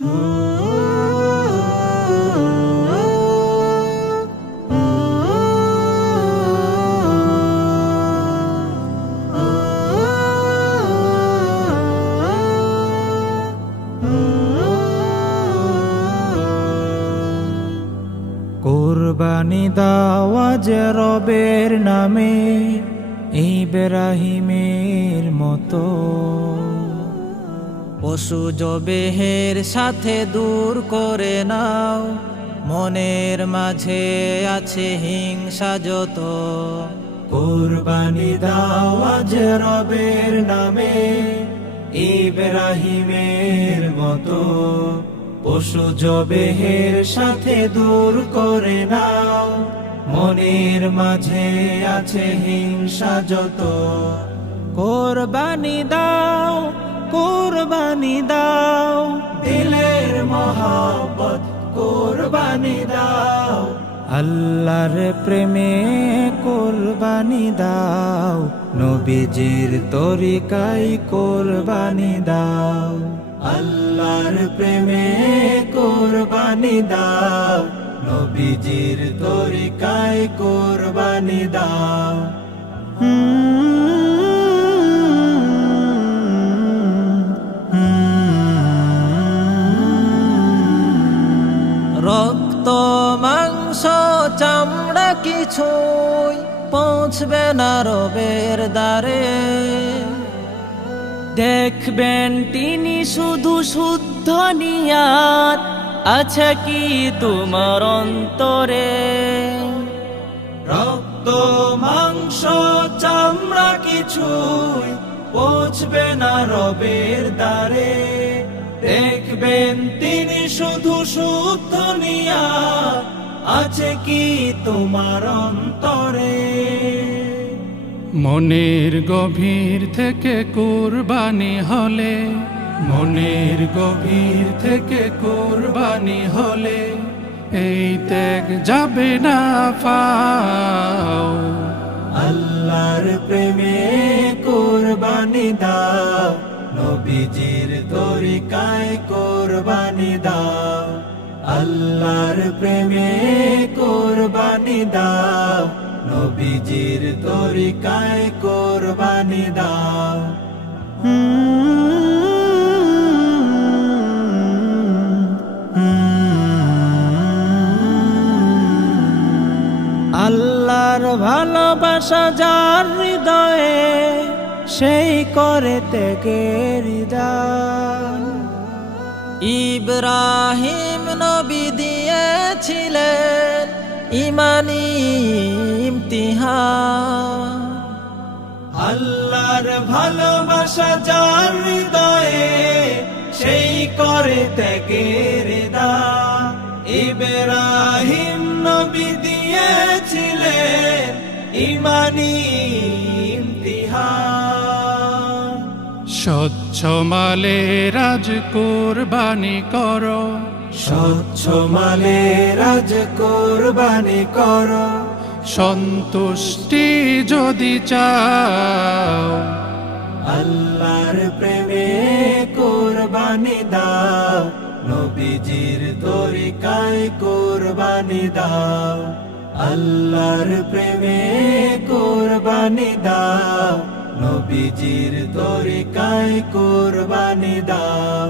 কুরবানি দাও আজ রবের নামে ইব্রাহিমের মতো। পশু জবেহের সাথে দূর করে নাও, মনের মাঝে আছে হিংসা যত। কুরবানি দাও আজ রবের নামে ইব্রাহিমের মতো। পশু জবেহের সাথে দূর করে নাও, মনের মাঝে আছে হিংসা যত। কুরবানি দাও, কুরবানি দাও, দিলের মহব্বত কুরবানি দাও। আল্লাহর প্রেমে কুরবানি দাও, নবীজির তরিকায় কুরবানি দাও। আল্লাহর প্রেমে কুরবানি দাও, নবীজির তরিকায় কুরবানি দাও। রক্ত মাংস চামড়া কিছুই পৌঁছবে না রবের দ্বারে। দেখবেন তিনি শুধু শুদ্ধ নিয়াত আছে কি তোমার অন্তরে। রক্ত মাংস চামড়া কিছুই পৌঁছবে না রবের দ্বারে। দেখবেন তিনি শুধু শুদ্ধ নিয়াত আছে কি তোমার অন্তরে। মনের গভীর থেকে কুরবানি হলে, মনের গভীর থেকে কুরবানি হলে এই ত্যাগ যাবে না ফাও। আল্লাহর প্রেমে কুরবানি দাও, নবীজির তরিকায় কুরবানি দাও। আল্লাহর প্রেমে কুরবানি দাও, নবীজির তরিকায় কুরবানি দাও। আল্লাহর ভালোবাসা যার হৃদয়ে, সেই করে ত্যাগের দান। ইব্রাহিম নবী দিয়েছিলেন ইমানি ইমতিহান। আল্লাহর ভালোবাসা যার হৃদয়ে, সেই করে ত্যাগের দান। ইব্রাহিম নবী দিয়েছিলেন ইমানি ইমতিহান। স্বচ্ছ মালে রাজ কুরবানি করো, স্বচ্ছ মালে রাজ কুরবানি করো। সন্তুষ্টি যদি চাও, আল্লাহর প্রেমে কুরবানি দাও, নবীজির তরিকায় কুরবানি দাও। আল্লাহর প্রেমে কুরবানি দাও, নবীজির তরিকায় কুরবানি দাও।